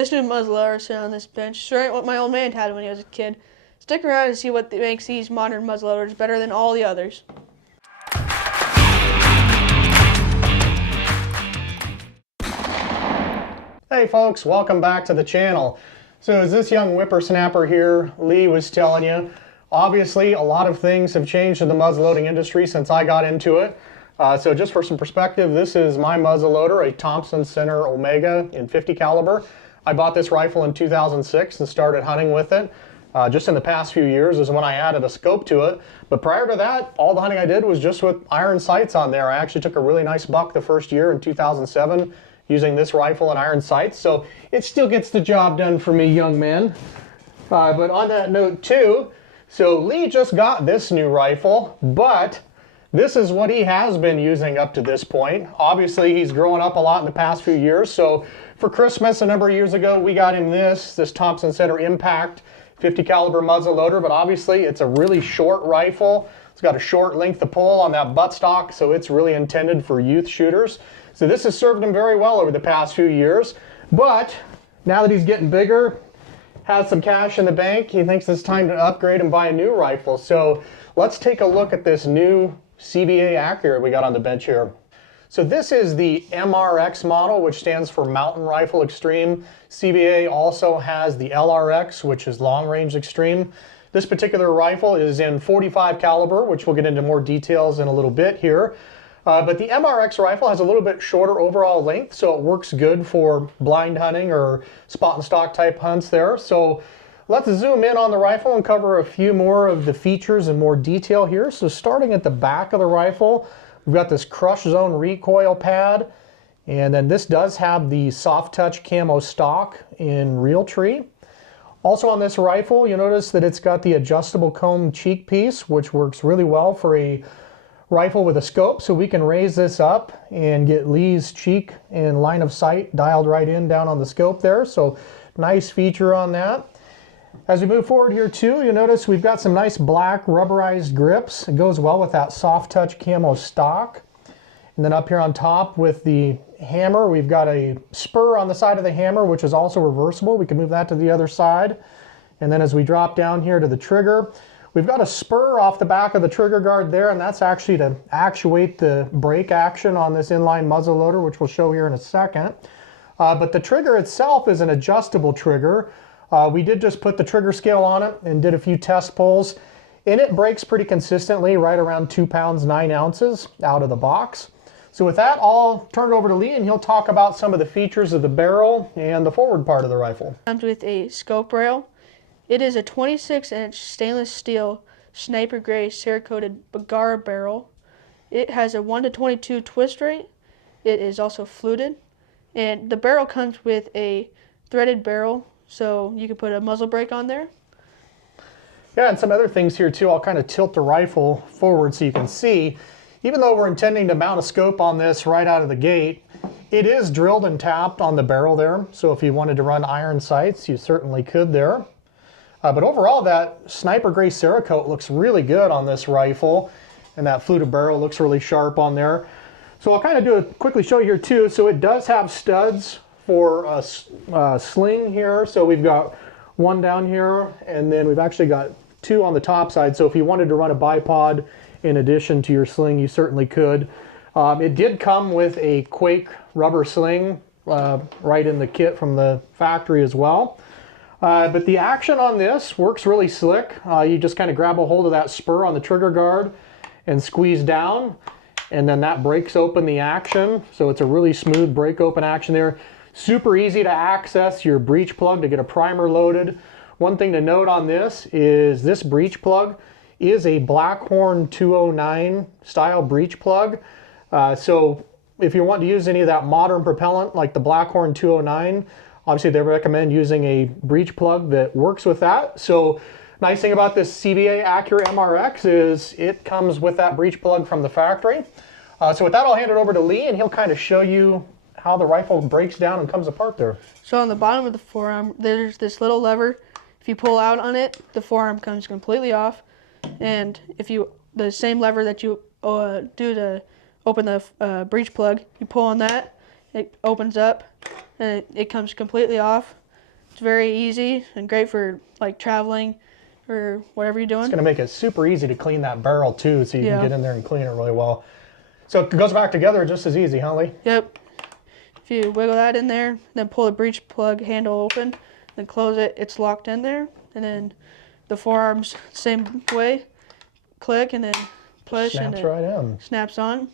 This new muzzleloader sitting on this bench is right what my old man had when he was a kid. Stick around and see what makes these modern muzzleloaders better than all the others. Hey folks, welcome back to the channel. So as this young whippersnapper here, Lee, was telling you, obviously a lot of things have changed in the muzzleloading industry since I got into it. So just for some perspective, this is my muzzleloader, a Thompson Center Omega in 50 caliber. I bought this rifle in 2006 and started hunting with it. Just in the past few years is when I added a scope to it. But prior to that, all the hunting I did was just with iron sights on there. I actually took a really nice buck the first year in 2007 using this rifle and iron sights. So it still gets the job done for me, young man. But on that note too, so Lee just got this new rifle, but this is what he has been using up to this point. Obviously, he's grown up a lot in the past few years. So for Christmas a number of years ago, we got him this Thompson Center Impact 50 caliber muzzle loader, but obviously it's a really short rifle. It's got a short length of pull on that buttstock, so it's really intended for youth shooters. So this has served him very well over the past few years. But now that he's getting bigger, has some cash in the bank, he thinks it's time to upgrade and buy a new rifle. So let's take a look at this new CVA Accura we got on the bench here. So this is the MR-X model, which stands for Mountain Rifle Extreme. CVA also has the LR-X, which is Long Range Extreme. This particular rifle is in 45 caliber, which we'll get into more details in a little bit here. But the MR-X rifle has a little bit shorter overall length, so it works good for blind hunting or spot and stock type hunts there. So let's zoom in on the rifle and cover a few more of the features in more detail here. So starting at the back of the rifle, we've got this crush zone recoil pad, and then this does have the soft touch camo stock in Realtree. Also on this rifle, you'll notice that it's got the adjustable comb cheek piece, which works really well for a rifle with a scope, so we can raise this up and get Lee's cheek and line of sight dialed right in down on the scope there. So nice feature on that. As we move forward here too, you'll notice we've got some nice black rubberized grips. It goes well with that soft touch camo stock. And then up here on top with the hammer, we've got a spur on the side of the hammer, which is also reversible. We can move that to the other side. And then as we drop down here to the trigger, we've got a spur off the back of the trigger guard there, and that's actually to actuate the brake action on this inline muzzle loader, which we'll show here in a second. But the trigger itself is an adjustable trigger. We did just put the trigger scale on it and did a few test pulls, and it breaks pretty consistently, right around 2 pounds 9 ounces out of the box. So with that, I'll turn it over to Lee and he'll talk about some of the features of the barrel and the forward part of the rifle. Comes with a scope rail. It is a 26-inch stainless steel sniper gray Cerakoted Bagara barrel. It has a 1:22 twist rate. It is also fluted, and the barrel comes with a threaded barrel, so you can put a muzzle brake on there. Yeah, and some other things here too. I'll kind of tilt the rifle forward so you can see. Even though we're intending to mount a scope on this right out of the gate, it is drilled and tapped on the barrel there. So if you wanted to run iron sights, you certainly could there. But overall, that sniper gray Cerakote looks really good on this rifle, and that fluted barrel looks really sharp on there. So I'll kind of quickly show you here too. So it does have studs for a sling here. So we've got one down here, and then we've actually got 2 on the top side. So if you wanted to run a bipod in addition to your sling, you certainly could. It did come with a Quake rubber sling right in the kit from the factory as well. But the action on this works really slick. You just kind of grab a hold of that spur on the trigger guard and squeeze down, and then that breaks open the action. So it's a really smooth break open action there. Super easy to access your breech plug to get a primer loaded. One thing to note on this is this breech plug is a Blackhorn 209 style breech plug. So if you want to use any of that modern propellant like the Blackhorn 209, obviously they recommend using a breech plug that works with that. So nice thing about this CVA Accura MR-X is it comes with that breech plug from the factory. So with that, I'll hand it over to Lee and he'll kind of show you how the rifle breaks down and comes apart there. So on the bottom of the forearm, there's this little lever. If you pull out on it, the forearm comes completely off. And if you, the same lever that you do to open the breech plug, you pull on that, it opens up, and it comes completely off. It's very easy and great for like traveling or whatever you're doing. It's going to make it super easy to clean that barrel too, so you can get in there and clean it really well. So it goes back together just as easy, huh, Lee? Yep. If you wiggle that in there, then pull the breech plug handle open, then close it, it's locked in there. And then the forearms, same way, click and then push and it right in. snaps on.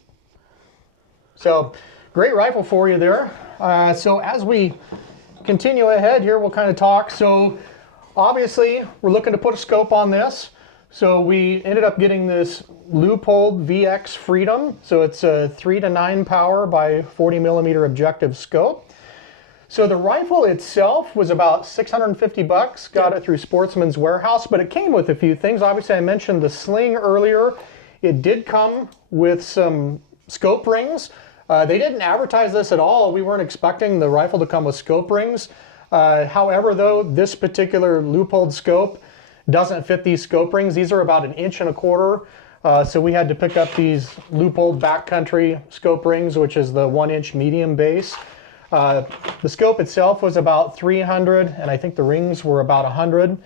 So great rifle for you there. So as we continue ahead here, we'll kind of talk. So obviously we're looking to put a scope on this. So we ended up getting this Leupold VX-Freedom. So it's a 3 to 9 power by 40 millimeter objective scope. So the rifle itself was about 650 bucks. Got it through Sportsman's Warehouse, but it came with a few things. Obviously I mentioned the sling earlier. It did come with some scope rings. They didn't advertise this at all. We weren't expecting the rifle to come with scope rings. However, though, this particular Leupold scope doesn't fit these scope rings. These are about 1.25 inches. So we had to pick up these Leupold BackCountry scope rings, which is the 1-inch medium base. The scope itself was about $300, and I think the rings were about $100.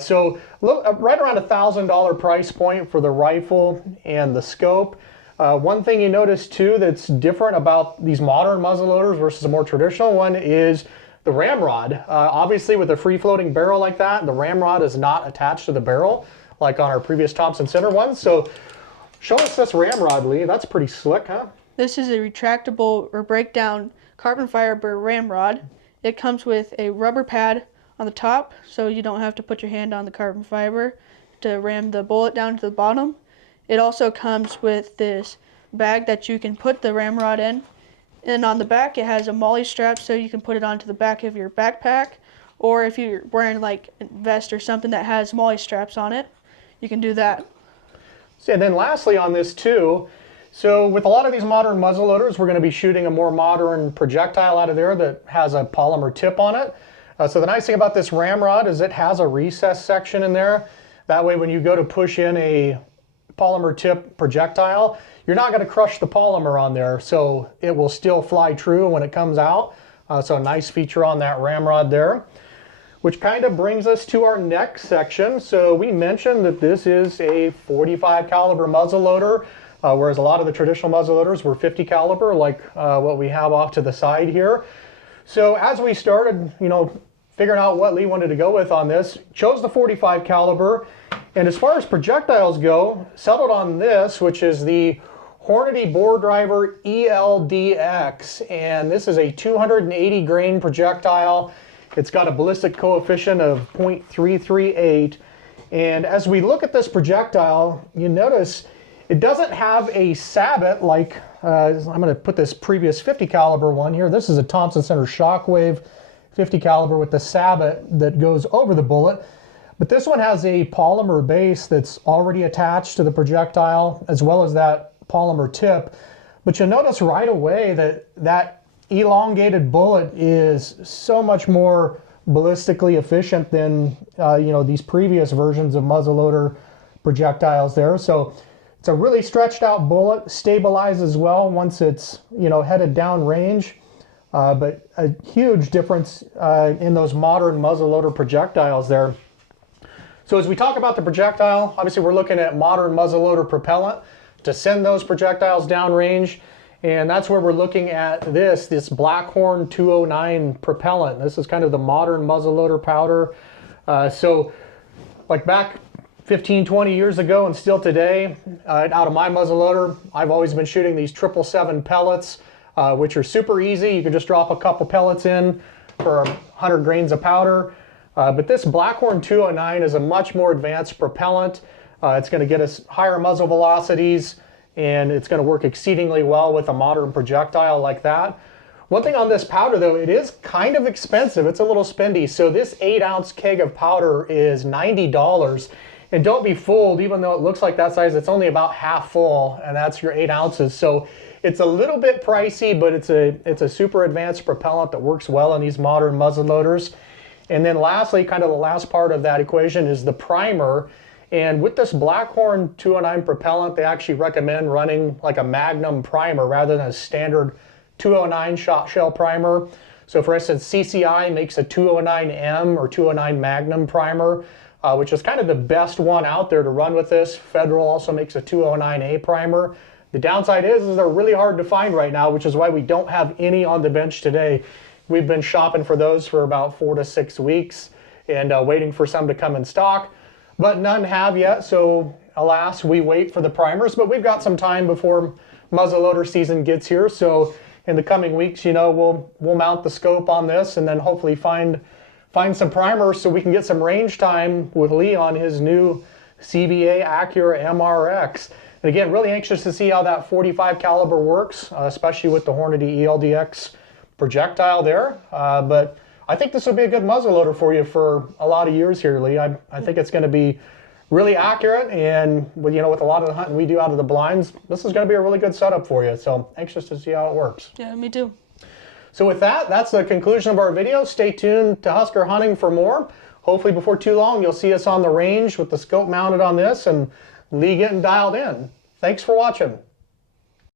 So right around $1,000 price point for the rifle and the scope. One thing you notice too that's different about these modern muzzleloaders versus a more traditional one is the ramrod. Obviously with a free-floating barrel like that, the ramrod is not attached to the barrel like on our previous Thompson Center ones. So show us this ramrod, Lee. That's pretty slick, huh? This is a retractable or breakdown carbon fiber ramrod. It comes with a rubber pad on the top, so you don't have to put your hand on the carbon fiber to ram the bullet down to the bottom. It also comes with this bag that you can put the ramrod in. And on the back it has a molly strap so you can put it onto the back of your backpack, or if you're wearing like a vest or something that has molly straps on it, you can do that. And then lastly on this too, so with a lot of these modern muzzleloaders, we're going to be shooting a more modern projectile out of there that has a polymer tip on it. So the nice thing about this ramrod is it has a recess section in there. That way when you go to push in a polymer tip projectile, you're not going to crush the polymer on there, so it will still fly true when it comes out. So a nice feature on that ramrod there. Which kind of brings us to our next section. So we mentioned that this is a 45 caliber muzzleloader, whereas a lot of the traditional muzzleloaders were 50 caliber, like what we have off to the side here. So as we started, figuring out what Lee wanted to go with on this, chose the 45 caliber. And as far as projectiles go, settled on this, which is the Hornady bore driver ELD-X. And this is a 280 grain projectile. It's got a ballistic coefficient of 0.338. And as we look at this projectile, you notice it doesn't have a sabot like, I'm going to put this previous 50 caliber one here. This is a Thompson Center Shockwave 50 caliber with the sabot that goes over the bullet. But this one has a polymer base that's already attached to the projectile, as well as that polymer tip. But you'll notice right away that that elongated bullet is so much more ballistically efficient than these previous versions of muzzleloader projectiles there. So it's a really stretched out bullet, stabilizes well once it's headed down range. But a huge difference in those modern muzzleloader projectiles there. So as we talk about the projectile, obviously we're looking at modern muzzleloader propellant to send those projectiles down range. And that's where we're looking at this Blackhorn 209 propellant. This is kind of the modern muzzleloader powder. So like back 15, 20 years ago and still today, out of my muzzleloader, I've always been shooting these 777 pellets, which are super easy. You can just drop a couple pellets in for 100 grains of powder. But this Blackhorn 209 is a much more advanced propellant. It's going to get us higher muzzle velocities, and it's going to work exceedingly well with a modern projectile like that. One thing on this powder though, it is kind of expensive. It's a little spendy. So this 8-ounce keg of powder is $90. And don't be fooled, even though it looks like that size, it's only about half full, and that's your 8 ounces. So it's a little bit pricey, but it's a super advanced propellant that works well in these modern muzzleloaders. And then lastly, kind of the last part of that equation is the primer. And with this Blackhorn 209 propellant, they actually recommend running like a Magnum primer rather than a standard 209 shot shell primer. So for instance, CCI makes a 209M or 209 Magnum primer, which is kind of the best one out there to run with this. Federal also makes a 209A primer. The downside is they're really hard to find right now, which is why we don't have any on the bench today. We've been shopping for those for about 4 to 6 weeks and waiting for some to come in stock, but none have yet. So alas, we wait for the primers, but we've got some time before muzzleloader season gets here. So in the coming weeks, you know, we'll mount the scope on this and then hopefully find some primers so we can get some range time with Lee on his new CVA Accura MR-X. And again, really anxious to see how that 45 caliber works, especially with the Hornady ELD-X projectile there. But I think this will be a good muzzleloader for you for a lot of years here, Lee. I think it's going to be really accurate, and with, you know, with a lot of the hunting we do out of the blinds, this is going to be a really good setup for you. So anxious to see how it works. Yeah, me too. So with that, that's the conclusion of our video. Stay tuned to Husker Hunting for more. Hopefully before too long, you'll see us on the range with the scope mounted on this and Lee getting dialed in. Thanks for watching.